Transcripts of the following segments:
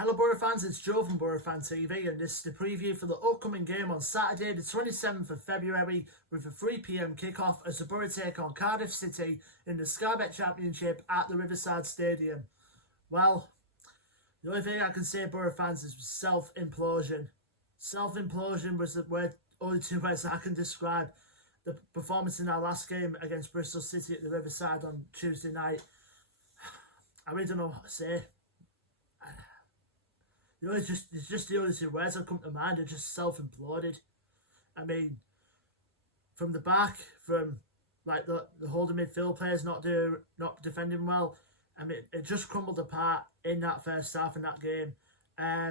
Hello Boro fans, it's Joe from Boro Fan TV and this is the preview for the upcoming game on Saturday the 27th of February with a 3 PM kickoff as the Boro take on Cardiff City in the Sky Bet Championship at the Riverside Stadium. Well, the only thing I can say Boro fans is self-implosion. Self-implosion was the word, only two words I can describe the performance in our last game against Bristol City at the Riverside on Tuesday night. I really don't know what to say. It's just the only two words that come to mind. It's just self-imploded. I mean, from the back, from like the holding midfield players not defending well. I mean, it just crumbled apart in that first half in that game.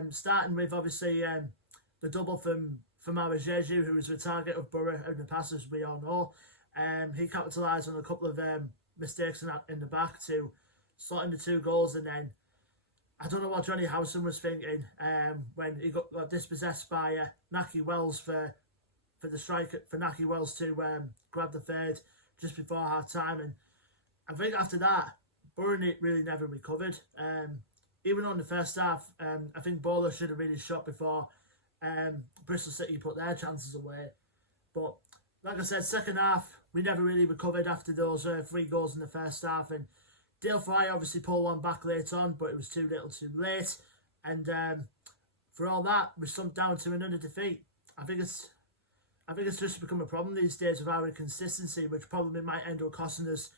Starting with obviously the double from Jeju, who was the target of Boro in the past, as we all know. He capitalised on a couple of mistakes in the back to slot in the two goals, and then I don't know what Johnny Howson was thinking when he got dispossessed by Naki Wells for the strike for Naki Wells to grab the third just before half time, and I think after that Boro really never recovered. Even on the first half, I think Boro should have really shot before Bristol City put their chances away. But like I said, second half we never really recovered after those 3 goals in the first half, and Dale Fry obviously pulled one back late on, but it was too little too late. And for all that, we slumped down to another defeat. I think it's just become a problem these days with our inconsistency, which probably might end up costing us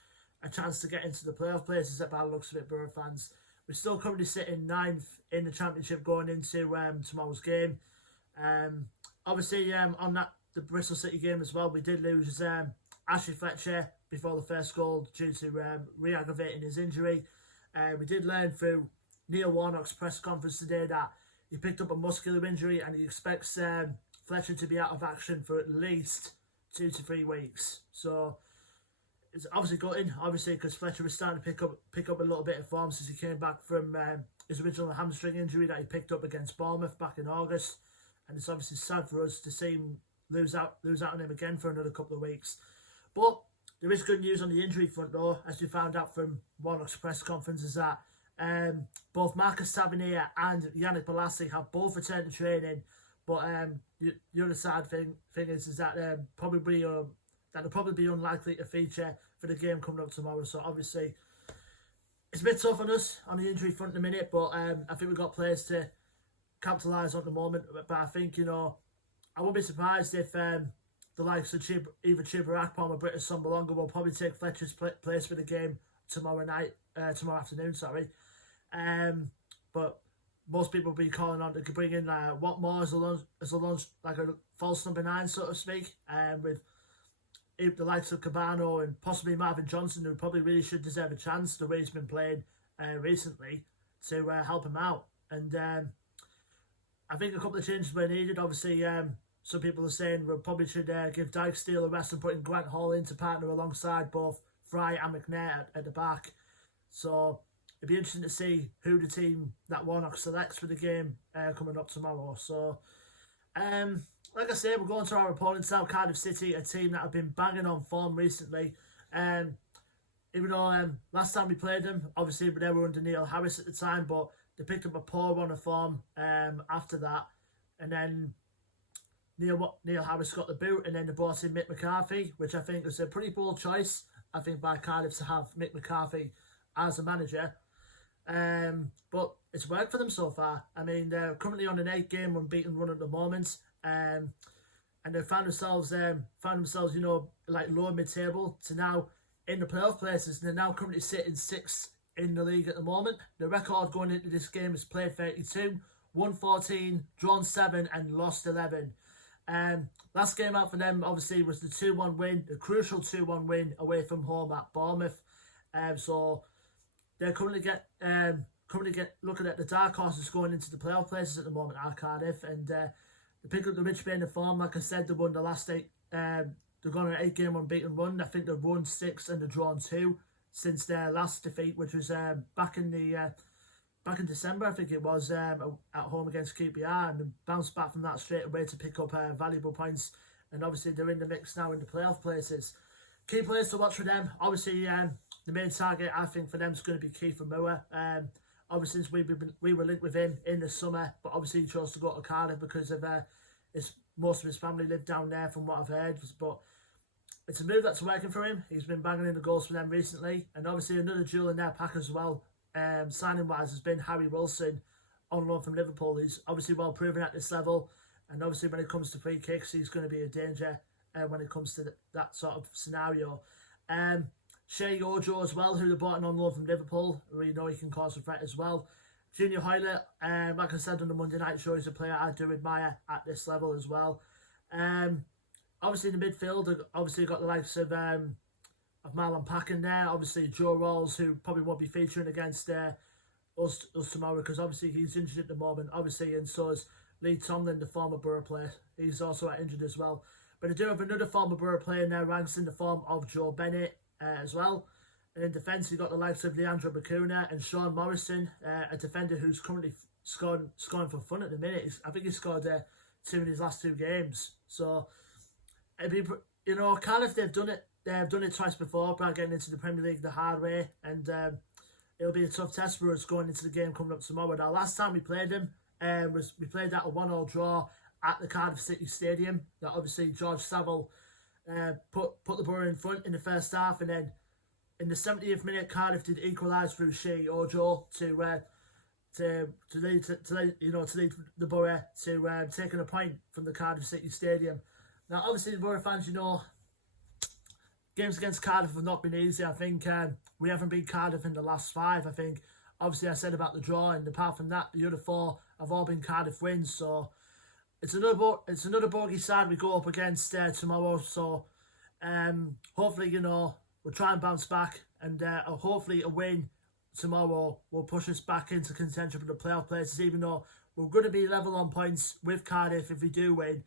a chance to get into the playoff places by the looks of it, Boro fans. We're still currently sitting 9th in the championship going into tomorrow's game. Obviously, on the Bristol City game as well, we did lose Ashley Fletcher before the first goal due to re-aggravating his injury. We did learn through Neil Warnock's press conference today that he picked up a muscular injury and he expects Fletcher to be out of action for at least 2 to 3 weeks. So it's obviously gutting, because Fletcher was starting to pick up a little bit of form since he came back from his original hamstring injury that he picked up against Bournemouth back in August, and it's obviously sad for us to see him lose out on him again for another couple of weeks. But there is good news on the injury front though, as we found out from Warnock's press conference, is that both Marcus Tavernier and Yannick Bolasie have both returned to training. But the other sad thing is that they'll probably be unlikely to feature for the game coming up tomorrow. So obviously it's a bit tough on us on the injury front in a minute, but I think we've got players to capitalise on the moment. But I think, I wouldn't be surprised if the likes of either Chuba Akpom or Britta Sombolonga will probably take Fletcher's place for the game tomorrow afternoon. But most people will be calling on to bring in Watmore as a launch, like a false number 9, so to speak, with the likes of Cabano and possibly Marvin Johnson, who probably really should deserve a chance the way he's been playing recently, to help him out. And I think a couple of changes were needed. Obviously, some people are saying we probably should give Dykesteel a rest and putting Grant Hall in to partner alongside both Fry and McNair at the back. So it'd be interesting to see who the team that Warnock selects for the game coming up tomorrow. So, like I say, we're going to our opponents now, Cardiff City, a team that have been banging on form recently. Even though last time we played them, obviously they were under Neil Harris at the time, but they picked up a poor run of form after that. And then Neil Harris got the boot, and then they brought in Mick McCarthy, which I think was a pretty bold choice, I think, by Cardiff to have Mick McCarthy as a manager. But it's worked for them so far. I mean, they're currently on an 8-game unbeaten run at the moment, and they found themselves, like lower mid-table to now in the playoff places. And they're now currently sitting 6th in the league at the moment. The record going into this game is played 32, won 14, drawn 7, and lost 11. Last game out for them obviously was the 2-1 win, the crucial 2-1 win away from home at Bournemouth. So they're currently looking at the dark horses going into the playoff places at the moment at Cardiff, and they pick up the rich vein of form. Like I said, they won the last 8. They're going on an 8-game unbeaten run. I think they've won 6 and they've drawn 2 since their last defeat, which was back in December, I think it was, at home against QPR, and they bounced back from that straight away to pick up valuable points. And obviously they're in the mix now in the playoff places. Key players to watch for them. Obviously, the main target I think for them is going to be Keith Moore. obviously since we were linked with him in the summer, but obviously he chose to go to Cardiff because of most of his family live down there from what I've heard. But it's a move that's working for him. He's been banging in the goals for them recently, and obviously another jewel in their pack as well, signing wise, has been Harry Wilson on loan from Liverpool. He's obviously well proven at this level, and obviously when it comes to free kicks, he's going to be a danger when it comes to that sort of scenario. Shea Ojo as well, who they bought in on loan from Liverpool. We know he can cause a threat as well. Junior Hoylett, like I said on the Monday night show, he's a player I do admire at this level as well. Obviously in the midfield, obviously got the likes of Marlon Pack in there. Obviously Joe Rawls, who probably won't be featuring against us tomorrow because obviously he's injured at the moment. Obviously, and so is Lee Tomlin, the former Boro player. He's also injured as well. But I do have another former Boro player in their ranks in the form of Joe Bennett as well. And in defence, you've got the likes of Leandro Bacuna and Sean Morrison, a defender who's currently scoring for fun at the minute. I think he scored 2 in his last 2 games. So, it'd be, Cardiff, they've done it twice before by getting into the Premier League the hard way. And it'll be a tough test for us going into the game coming up tomorrow. Now, last time we played them, we played that a 1-1 draw at the Cardiff City Stadium. That obviously George Saville put the Borough in front in the first half, and then in the 70th minute, Cardiff did equalise through Shea Ojo to lead the Borough to taking a point from the Cardiff City Stadium. Now, obviously, the Borough fans, games against Cardiff have not been easy. I think we haven't beat Cardiff in the last 5. I think, obviously, I said about the draw, and apart from that, the other 4 have all been Cardiff wins. So it's another bogey side we go up against tomorrow. So hopefully, we'll try and bounce back, and hopefully a win tomorrow will push us back into contention for the playoff places, even though we're going to be level on points with Cardiff if we do win.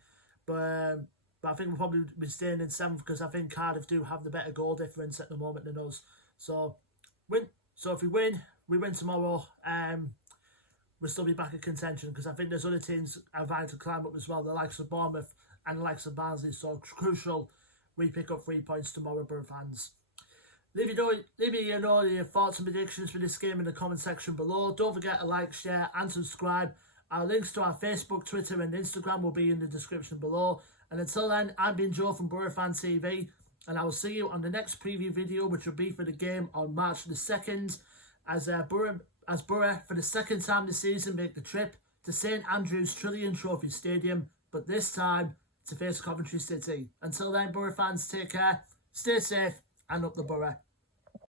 But I think we'll probably be staying in 7th because I think Cardiff do have the better goal difference at the moment than us. So if we win tomorrow, we'll still be back in contention because I think there's other teams are vying to climb up as well, the likes of Bournemouth and the likes of Barnsley. So crucial we pick up 3 points tomorrow, Borough fans. Leave me your thoughts and predictions for this game in the comment section below. Don't forget to like, share and subscribe. Our links to our Facebook, Twitter and Instagram will be in the description below. And until then, I've been Joe from Boro Fan TV, and I will see you on the next preview video, which will be for the game on March the 2nd, as Boro, for the 2nd time this season, make the trip to St Andrew's Trillion Trophy Stadium, but this time to face Coventry City. Until then, Boro fans, take care, stay safe, and up the Boro.